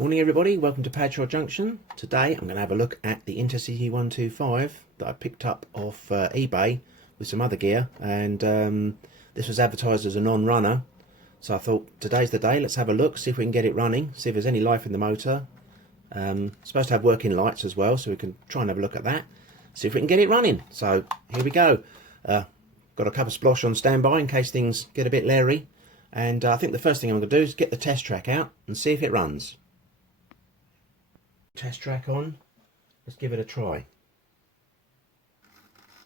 Morning everybody, welcome to Padshaw Junction. Today I'm going to have a look at the Intercity 125 that I picked up off eBay with some other gear, and this was advertised as a non-runner, so I thought today's the day. Let's have a look, see if we can get it running, see if there's any life in the motor. Supposed to have working lights as well, so we can try and have a look at that, see if we can get it running. So here we go. Got a couple of splosh on standby in case things get a bit leery, and I think the first thing I'm going to do is get the test track out and see if it runs. Test track on, let's give it a try.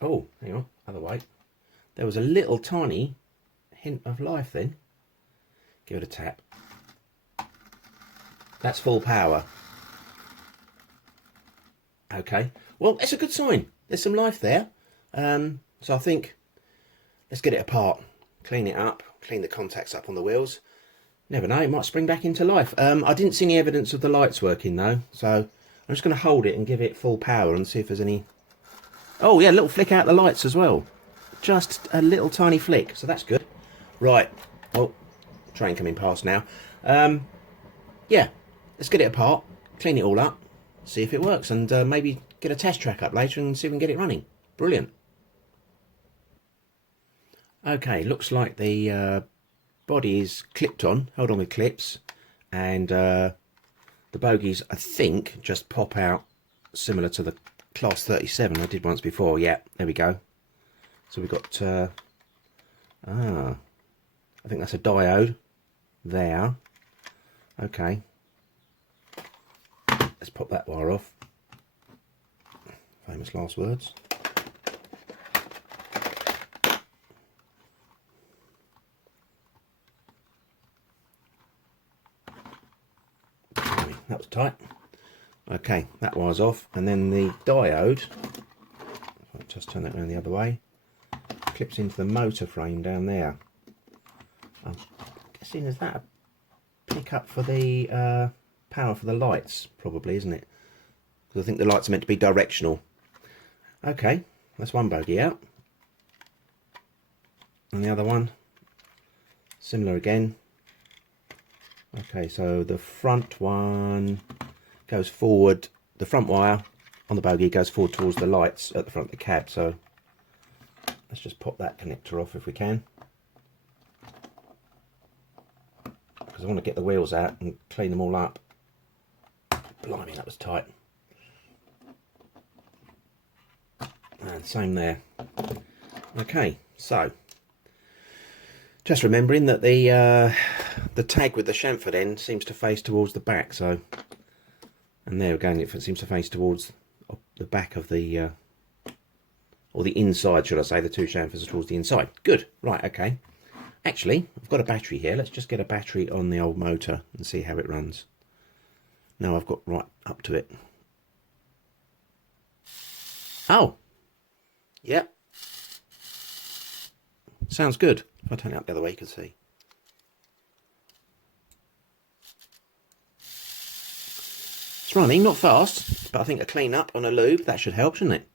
Oh, hang on, other way. There was a little tiny hint of life then. Give it a tap. That's full power. Okay, well, it's a good sign. There's some life there. So I think let's get it apart, clean it up, clean the contacts up on the wheels. Never know, it might spring back into life. I didn't see any evidence of the lights working though, so I'm just going to hold it and give it full power and see if there's any... Oh yeah, a little flick out the lights as well. Just a little tiny flick, so that's good. Right, oh, train coming past now. Yeah, let's get it apart, clean it all up, see if it works, and maybe get a test track up later and see if we can get it running. Brilliant. Okay, looks like the body is clipped on, held on with clips, and the bogies, I think, just pop out similar to the Class 37 I did once before. Yeah, there we go. So we've got, I think that's a diode there. Okay. Let's pop that wire off. Famous last words. That was tight. Okay, that wire's off, and then the diode, I'll just turn that around the other way, clips into the motor frame down there. I'm guessing is that a pickup for the power for the lights, probably, isn't it? Because I think the lights are meant to be directional. Okay, that's one bogie out. And the other one, similar again. Okay, so the front one goes forward, the front wire on the bogie goes forward towards the lights at the front of the cab, so let's just pop that connector off if we can, because I want to get the wheels out and clean them all up. Blimey, that was tight. And same there. Okay, so just remembering that the tag with the chamfered end seems to face towards the back, so, and there again it seems to face towards the back of the or the inside, should I say. The two chamfers are towards the inside. Good. Right, okay, actually I've got a battery here. Let's just get a battery on the old motor and see how it runs. No, I've got right up to it. Oh, yep, sounds good. If I turn it up the other way, you can see. It's running, not fast, but I think a clean up on a lube, that should help, shouldn't it?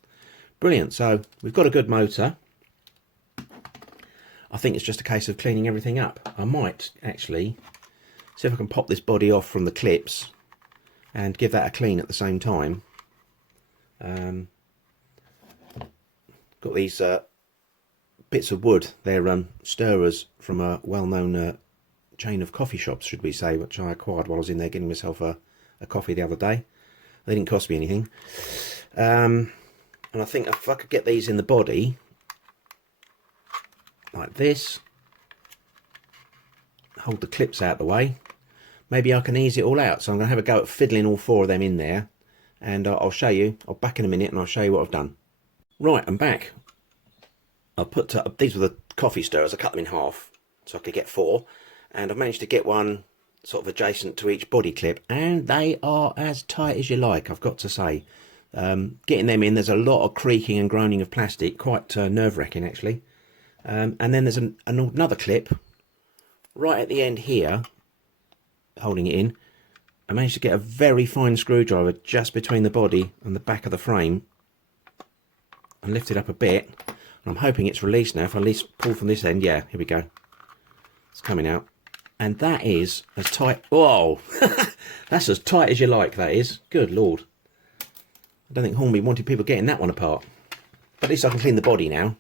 Brilliant. So we've got a good motor. I think it's just a case of cleaning everything up. I might actually see if I can pop this body off from the clips and give that a clean at the same time. Got these bits of wood. They're stirrers from a well-known chain of coffee shops, should we say, which I acquired while I was in there getting myself a coffee the other day. They didn't cost me anything. And I think if I could get these in the body like this, hold the clips out the way, maybe I can ease it all out. So I'm going to have a go at fiddling all four of them in there, and I'll show you. I'll back in a minute and I'll show you what I've done. Right, I'm back. I put these were the coffee stirrers. I cut them in half so I could get four, and I've managed to get one sort of adjacent to each body clip, and they are as tight as you like, I've got to say. Getting them in, there's a lot of creaking and groaning of plastic, quite nerve-wracking actually. And then there's another clip right at the end here, holding it in. I managed to get a very fine screwdriver just between the body and the back of the frame and lift it up a bit. I'm hoping it's released now. If I at least pull from this end, yeah, here we go. It's coming out. And that is as tight. Whoa, that's as tight as you like, that is. Good Lord. I don't think Hornby wanted people getting that one apart. But at least I can clean the body now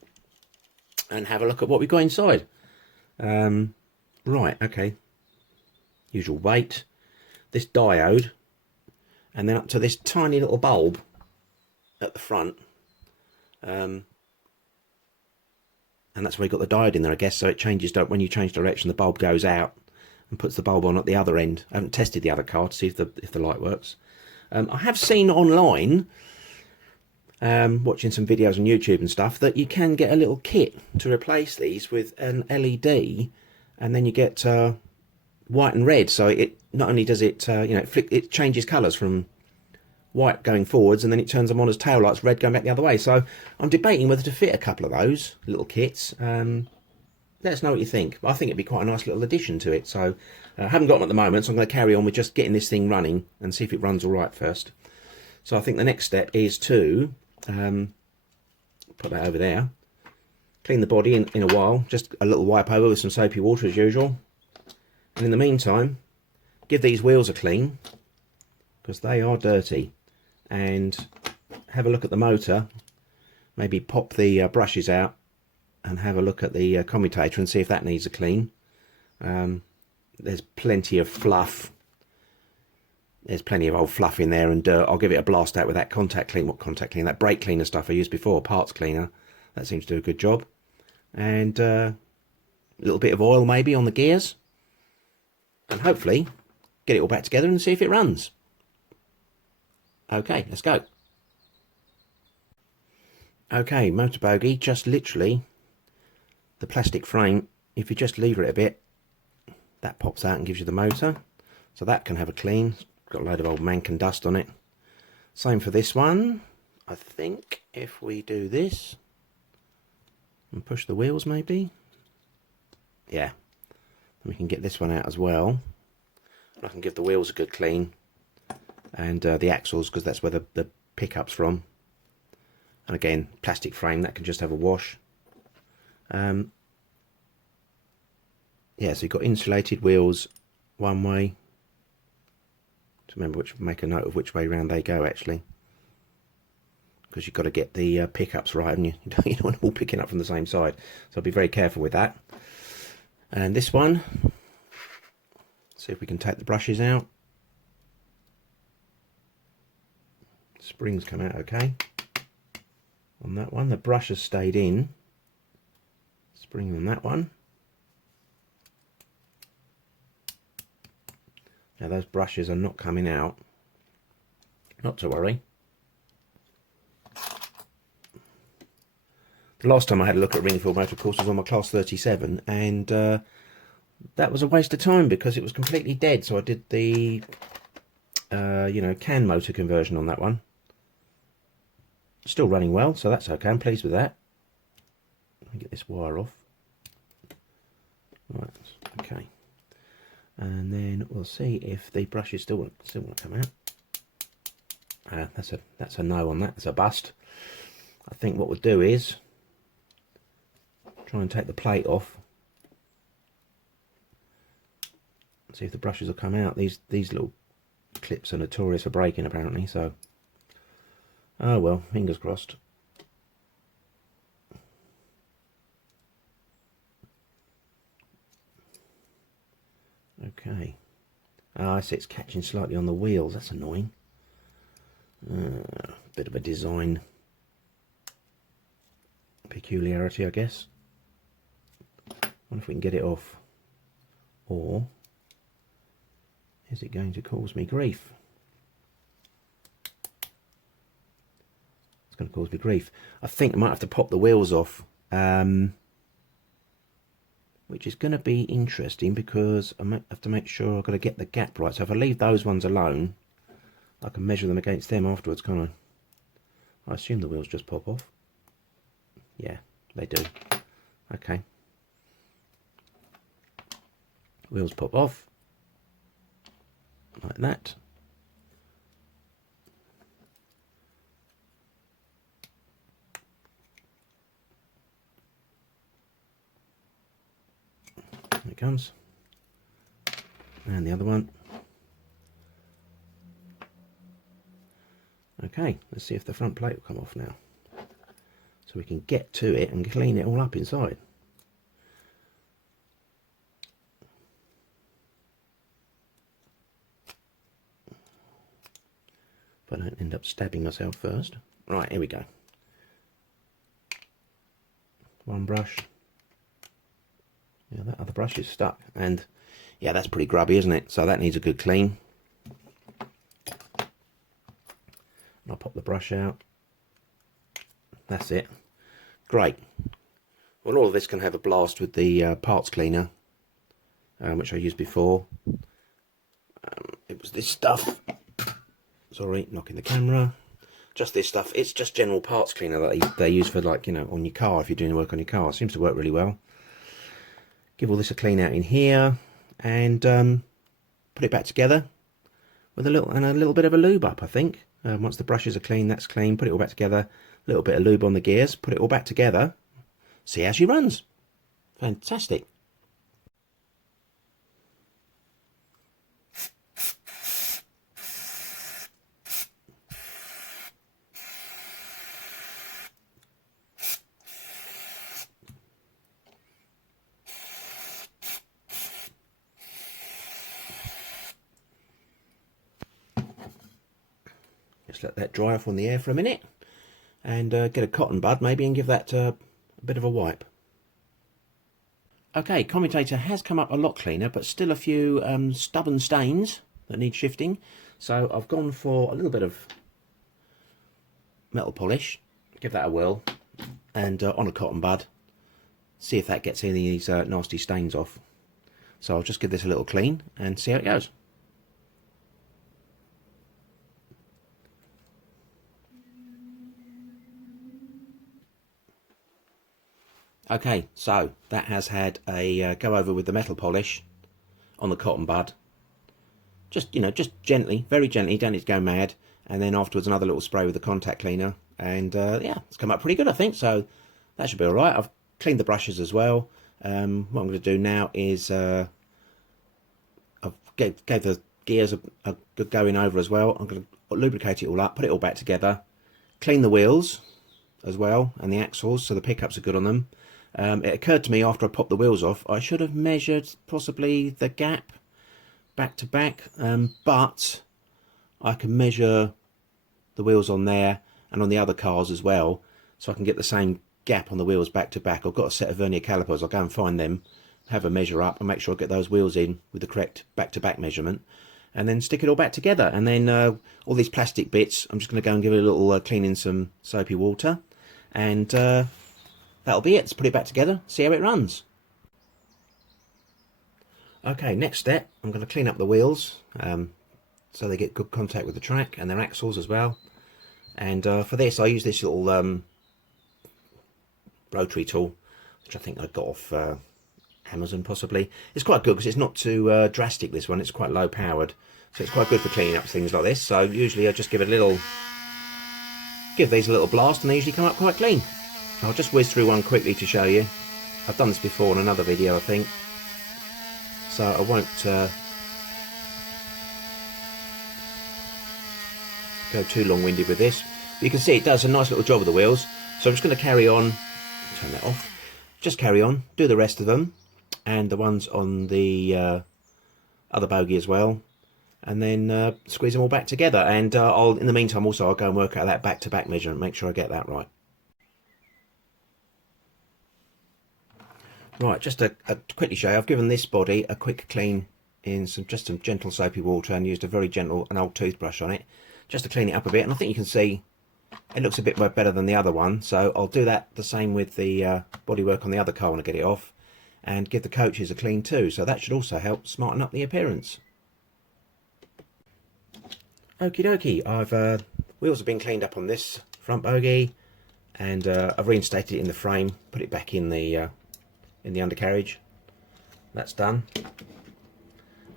and have a look at what we've got inside. Right, okay. Usual weight. This diode. And then up to this tiny little bulb at the front. And that's where you got the diode in there, I guess. So it changes, when you change direction, the bulb goes out and puts the bulb on at the other end. I haven't tested the other car to see if the light works. I have seen online, watching some videos on YouTube and stuff, that you can get a little kit to replace these with an LED, and then you get white and red. So it not only does it, it changes colours from white going forwards, and then it turns them on as tail lights, red going back the other way. So I'm debating whether to fit a couple of those little kits. Let us know what you think. I think it'd be quite a nice little addition to it. So I haven't got them at the moment, so I'm going to carry on with just getting this thing running and see if it runs all right first. So I think the next step is to put that over there, clean the body in a while, just a little wipe over with some soapy water as usual. And in the meantime, give these wheels a clean, because they are dirty. And have a look at the motor, maybe pop the brushes out and have a look at the commutator and see if that needs a clean. There's plenty of fluff. There's plenty of old fluff in there and dirt. I'll give it a blast out with that that brake cleaner stuff I used before, parts cleaner. That seems to do a good job. And a little bit of oil maybe on the gears. And hopefully get it all back together and see if it runs. Okay, let's go. Okay, motor bogie, just literally the plastic frame. If you just lever it a bit, that pops out and gives you the motor. So that can have a clean. It's got a load of old mank and dust on it. Same for this one. I think if we do this and push the wheels maybe. Yeah. We can get this one out as well. I can give the wheels a good clean. And the axles, because that's where the pickup's from. And again, plastic frame, that can just have a wash. Yeah, so you've got insulated wheels one way. To remember make a note of which way round they go actually. Because you've got to get the pickups right, haven't you? You don't want them all picking up from the same side. So be very careful with that. And this one, see if we can take the brushes out. Springs come out okay. On that one, the brush has stayed in. Spring on that one. Now those brushes are not coming out. Not to worry. The last time I had a look at Ringfield Motor, of course, was on my Class 37, and that was a waste of time because it was completely dead. So I did the, CAN motor conversion on that one. Still running well, so that's okay. I'm pleased with that. Let me get this wire off. Right, okay. And then we'll see if the brushes still want to come out. That's a no on that. It's a bust. I think what we'll do is try and take the plate off. See if the brushes will come out. These little clips are notorious for breaking apparently, so oh well, fingers crossed. Okay. Ah, I see it's catching slightly on the wheels. That's annoying. Bit of a design peculiarity, I guess. Wonder if we can get it off. Or is it going to cause me grief? It's going to cause me grief. I think I might have to pop the wheels off. Which is going to be interesting because I might have to make sure I've got to get the gap right. So if I leave those ones alone, I can measure them against them afterwards, can't I? I assume the wheels just pop off. Yeah, they do. Okay. Wheels pop off. Like that. There it comes. And the other one. Okay, let's see if the front plate will come off now. So we can get to it and clean it all up inside. If I don't end up stabbing myself first. Right, here we go. One brush. Yeah, that other brush is stuck. And yeah, that's pretty grubby, isn't it? So that needs a good clean. I'll pop the brush out. That's it. Great. Well, all of this can have a blast with the parts cleaner, which I used before. It was this stuff. Sorry, knocking the camera. Just this stuff. It's just general parts cleaner that they use for, like, you know, on your car if you're doing work on your car. It seems to work really well. Give all this a clean out in here and put it back together with a little bit of a lube up, I think. Once the brushes are clean, that's clean. Put it all back together. A little bit of lube on the gears. Put it all back together. See how she runs. Fantastic. Just let that dry off on the air for a minute and get a cotton bud maybe and give that a bit of a wipe. Okay, commutator has come up a lot cleaner, but still a few stubborn stains that need shifting. So I've gone for a little bit of metal polish, give that a whirl, and on a cotton bud, see if that gets any of these nasty stains off. So I'll just give this a little clean and see how it goes. Okay, so that has had a go over with the metal polish on the cotton bud. Just, you know, just gently, very gently, don't need to go mad. And then afterwards another little spray with the contact cleaner. And yeah, it's come up pretty good, I think. So that should be all right. I've cleaned the brushes as well. What I'm going to do now is I've gave the gears a good going over as well. I'm going to lubricate it all up, put it all back together, clean the wheels as well and the axles so the pickups are good on them. It occurred to me after I popped the wheels off, I should have measured possibly the gap back to back, but I can measure the wheels on there and on the other cars as well, so I can get the same gap on the wheels back to back. I've got a set of vernier calipers. I'll go and find them, have a measure up and make sure I get those wheels in with the correct back to back measurement, and then stick it all back together. And then all these plastic bits, I'm just going to go and give it a little clean in some soapy water, and that'll be it. Let's put it back together, see how it runs. Okay, next step, I'm going to clean up the wheels so they get good contact with the track and their axles as well. And for this I use this little rotary tool, which I think I got off Amazon possibly. It's quite good because it's not too drastic, this one. It's quite low powered, so it's quite good for cleaning up things like this. So usually I just give these a little blast and they usually come up quite clean. I'll just whiz through one quickly to show you. I've done this before in another video, I think, so I won't go too long-winded with this. But you can see it does a nice little job with the wheels. So I'm just going to carry on, turn that off, just carry on, do the rest of them, and the ones on the other bogie as well, and then squeeze them all back together. And in the meantime also I'll go and work out that back-to-back measurement, make sure I get that right. Right, just to quickly show you, I've given this body a quick clean in some gentle soapy water and used a very gentle an old toothbrush on it just to clean it up a bit. And I think you can see it looks a bit better than the other one, so I'll do that the same with the bodywork on the other car when I get it off, and give the coaches a clean too, so that should also help smarten up the appearance. Okie dokie, wheels have been cleaned up on this front bogie, and I've reinstated it in the frame, put it back in the undercarriage. That's done.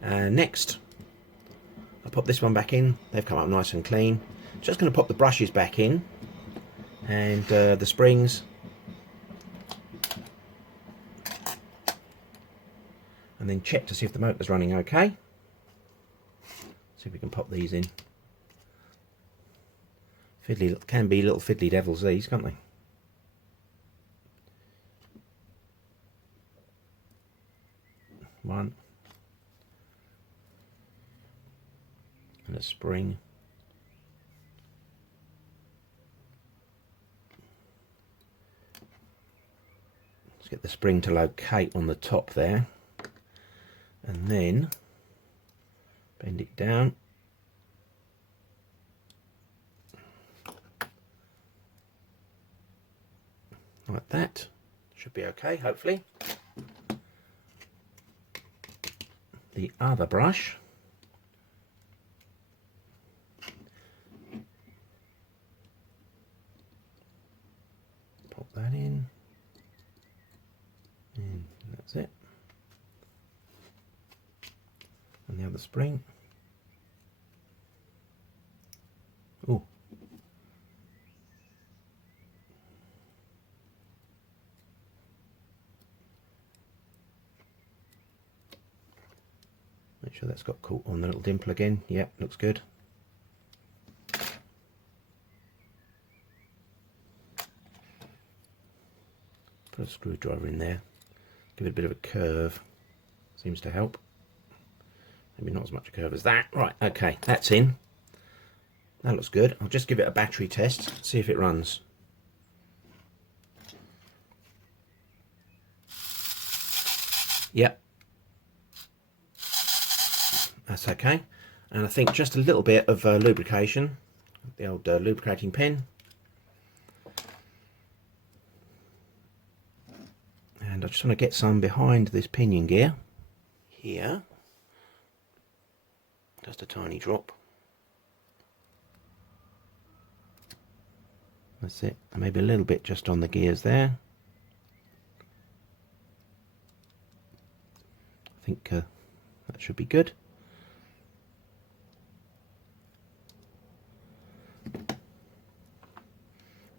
And next I pop this one back in. They've come up nice and clean. Just going to pop the brushes back in and the springs, and then check to see if the motor's running okay. See if we can pop these in. Fiddly, can be little fiddly devils these, can't they? One. And a spring. Let's get the spring to locate on the top there. And then bend it down. Like that. Should be okay, hopefully. The other brush. Pop that in. And that's it. And the other spring. Oh. Make sure that's got caught on the little dimple again. Yep, looks good. Put a screwdriver in there. Give it a bit of a curve. Seems to help. Maybe not as much a curve as that. Right, okay, that's in. That looks good. I'll just give it a battery test, see if it runs. Yep. That's okay. And I think just a little bit of lubrication. The old lubricating pen. And I just want to get some behind this pinion gear. Here. Just a tiny drop. That's it. And maybe a little bit just on the gears there. I think that should be good.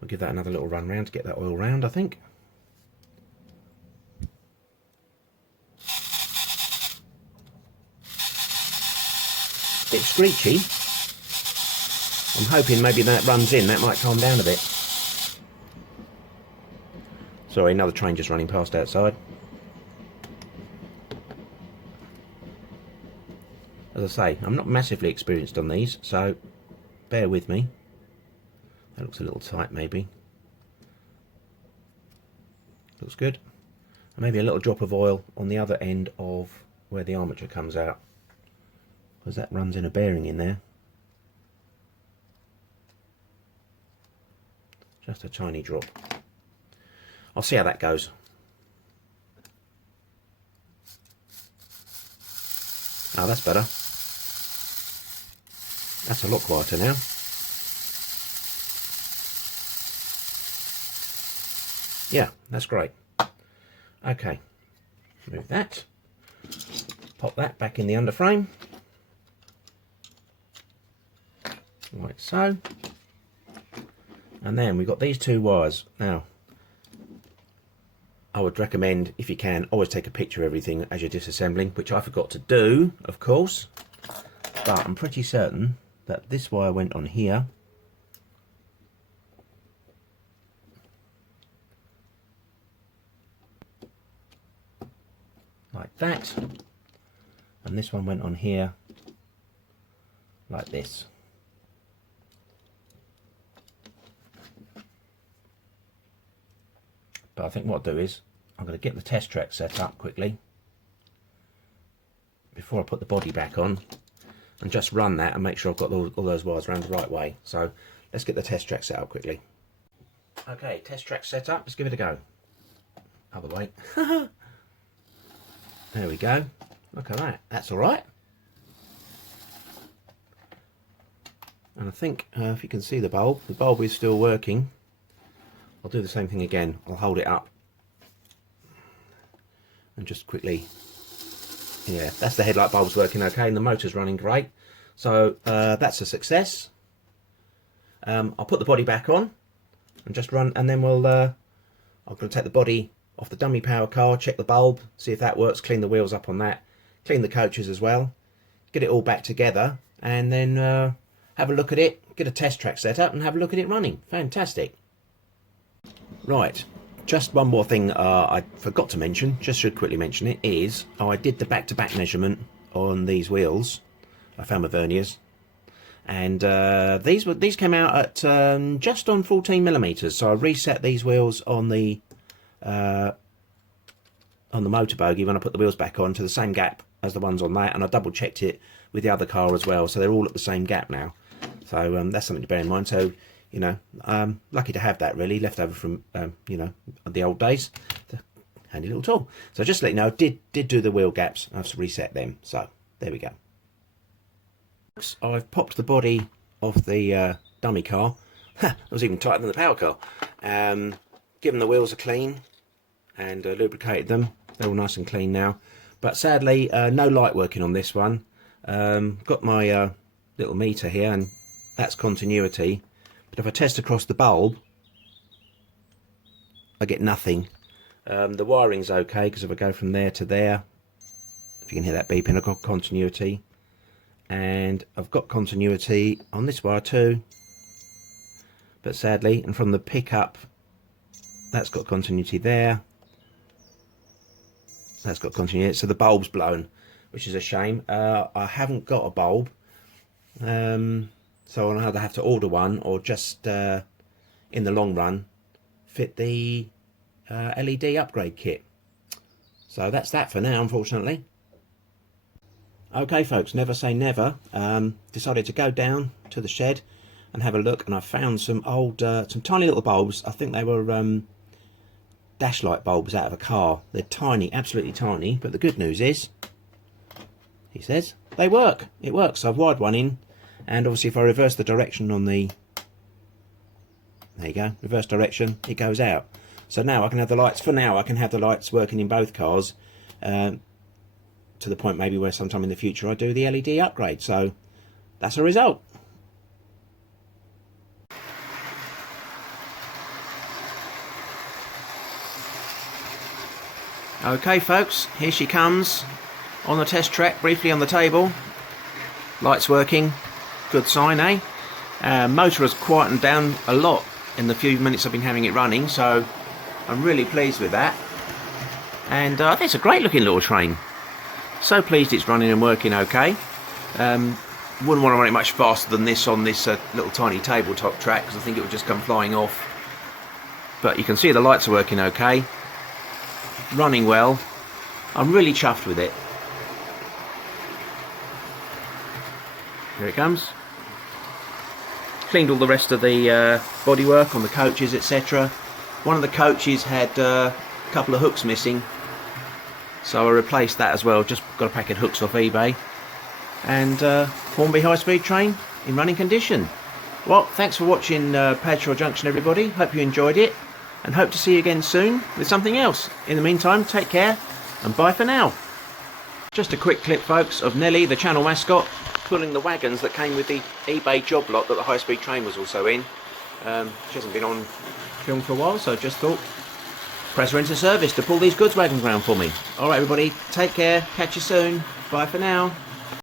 We'll give that another little run round to get that oil round, I think. Bit screechy. I'm hoping maybe that runs in, that might calm down a bit. Sorry, another train just running past outside. As I say, I'm not massively experienced on these, so bear with me. That looks a little tight maybe. Looks good. And maybe a little drop of oil on the other end of where the armature comes out, because that runs in a bearing in there. Just a tiny drop. I'll see how that goes. Oh, that's better. That's a lot quieter now. Yeah, that's great. Okay, move that. Pop that back in the underframe. Like so. And then we've got these two wires. Now, I would recommend, if you can, always take a picture of everything as you're disassembling, which I forgot to do, of course. But I'm pretty certain that this wire went on here. Like that. And this one went on here like this. But I think what I'll do is I'm going to get the test track set up quickly before I put the body back on, and just run that and make sure I've got all those wires around the right way. So let's get the test track set up quickly. Okay, test track set up, let's give it a go. Other way. There we go. Look at that. That's all right. And I think if you can see the bulb is still working. I'll do the same thing again. I'll hold it up and just quickly, yeah, that's the headlight bulb's working okay and the motor's running great. So that's a success. I'll put the body back on and just run, and then we'll I'm going to take the body off the dummy power car, check the bulb, see if that works, clean the wheels up on that, clean the coaches as well, get it all back together, and then have a look at it, get a test track set up and have a look at it running. Fantastic. Right, just one more thing I forgot to mention, just should quickly mention it, is I did the back-to-back measurement on these wheels. I found my verniers, and these came out at just on 14mm, so I reset these wheels on the motor bogie when I put the wheels back on to the same gap as the ones on that, and I double checked it with the other car as well, so they're all at the same gap now. So that's something to bear in mind. So, you know, lucky to have that, really, left over from you know, the old days. Handy little tool. So just to let you know, did do the wheel gaps. I have to reset them. So there we go. I've popped the body off the dummy car. It was even tighter than the power car. Given the wheels a clean and lubricated them. They're all nice and clean now. But sadly, no light working on this one. Got my little meter here, and that's continuity. But if I test across the bulb, I get nothing. The wiring's okay, because if I go from there to there, if you can hear that beeping, I've got continuity. And I've got continuity on this wire too. But sadly, and from the pickup, that's got continuity there. That's got continuity. So the bulb's blown, which is a shame. I haven't got a bulb. So I'll either have to order one, or just in the long run fit the LED upgrade kit. So that's that for now, unfortunately. Okay folks, never say never. Decided to go down to the shed and have a look, and I found some old some tiny little bulbs. I think they were dash light bulbs out of a car. They're tiny, absolutely tiny, but the good news is, he says, they work. It works. So I've wired one in, and obviously if I reverse the direction on the, there you go, reverse direction, it goes out. So now I can have the lights, for now I can have the lights working in both cars, to the point maybe where sometime in the future I do the LED upgrade. So that's a result. Okay folks, here she comes on the test track, briefly on the table. Lights working, good sign, eh? Motor has quietened down a lot in the few minutes I've been having it running, so I'm really pleased with that. And I think it's a great looking little train. So pleased it's running and working okay. Wouldn't want to run it much faster than this on this little tiny tabletop track, because I think it would just come flying off. But you can see the lights are working okay. Running well. I'm really chuffed with it. Here it comes. Cleaned all the rest of the bodywork on the coaches, etc. One of the coaches had a couple of hooks missing, so I replaced that as well. Just got a pack of hooks off eBay. And Hornby high-speed train in running condition. Well, thanks for watching Padshaw Junction, everybody. Hope you enjoyed it, and hope to see you again soon with something else. In the meantime, take care and bye for now. Just a quick clip folks of Nellie, the channel mascot, pulling the wagons that came with the eBay job lot that the high-speed train was also in. She hasn't been on film for a while, so I just thought press her into service to pull these goods wagons around for me. Alright everybody, take care, catch you soon, bye for now.